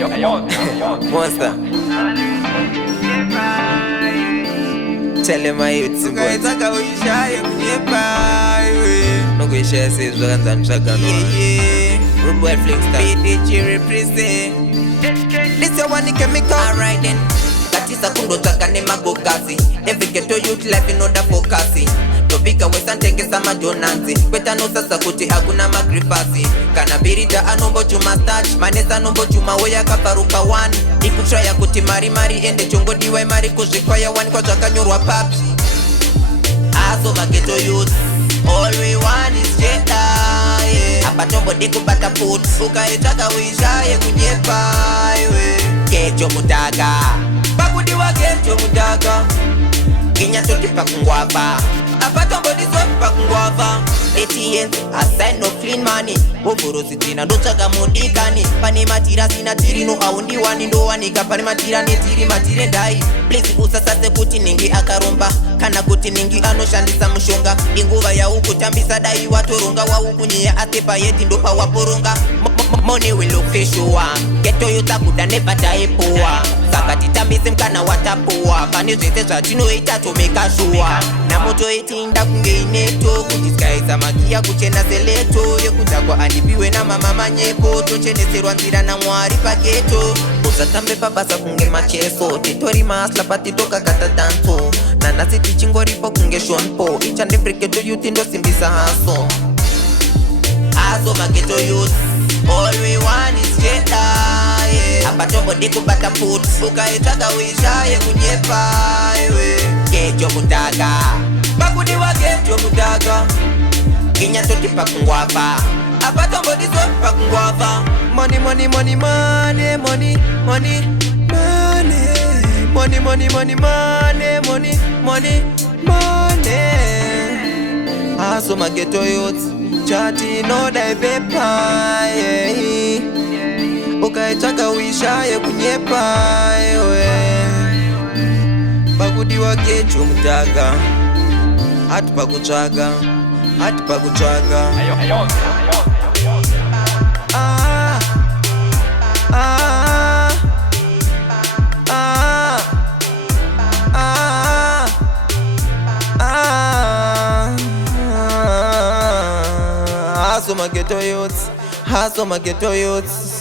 Monster. Tell him my youth to go. No go share says Dragons and Shotgun. Rude boy Flinkster. PDG represent. This your one chemical. Alright then. Katisa kundo taka nema go kazi. Every ghetto youth life in order focusing. Topika western tenge sama jonanzi. Kweta no sasa kuti hakuna magripasi. Kanabirida anombo chuma starch. Manesa anombo chuma weya kaparuka one. Ikutra ya kuti mari ende chongo diwa mari kuzikwaya one kwa chaka nyorwa papi. Aso mageto youth. All we want is jeta, yeah. Apatombo diku bata food. Ukaitaka wishaye kunyepa, yeah. Kecho mutaga bakudi wa kecho mutaga. Kinya toti pakungwava. Apatombo diso pakungwava. ATM, a sign of clean money. Boboro sitina dochaga modikani. Pani matira sina tiri no aundi wani ndo wanika. Pani matira netiri matire dai. Please usasase kuti ningi akaromba. Kana kuti ningi anoshandisa mushonga. Inguva ya uku tambisa dai watoronga. Wa uku nyea atepa yeti ndo pa waporonga. Money will look fishua. Geto yuta kuda nepa taipua. Sakati tambise mkana watapua. Kani zete zatino eita tomeka shua. Na moto eti inda kunge ineto. Kutiskaisa magia kuchena seleto. Yekutakwa andipiwe na mama manyepo. Tochene serwa nzira na mwari paketo. Usatambe babasa kunge macheso. Titori masla pati toka kata danso. Nana siti chingoripo kunge shonpo. Ichande freketo yuti ndo simbisa haso. Aso mageto yuti. All we want is jeta, yeah. Apatombo diku bata food. Ukaitaka wishaye kunyepa, yeah. Kecho mutaga bakudi wa kecho mutaga. Kinya toti pakungwava. Apatombo diso pakungwava. Money, money, money, money, money, money, money. Money, money, money, money, money, money, money. Aso mageto youth. Chati no dai pepa, yeah. Ukaitaka wishaye kunyepa, yeah. Bakudi wa kecho mutaga. Hati pakuchaga. Hati pakuchaga. Ah, ah, ah, ah, ah. Haso mageto youths, haso mageto youths.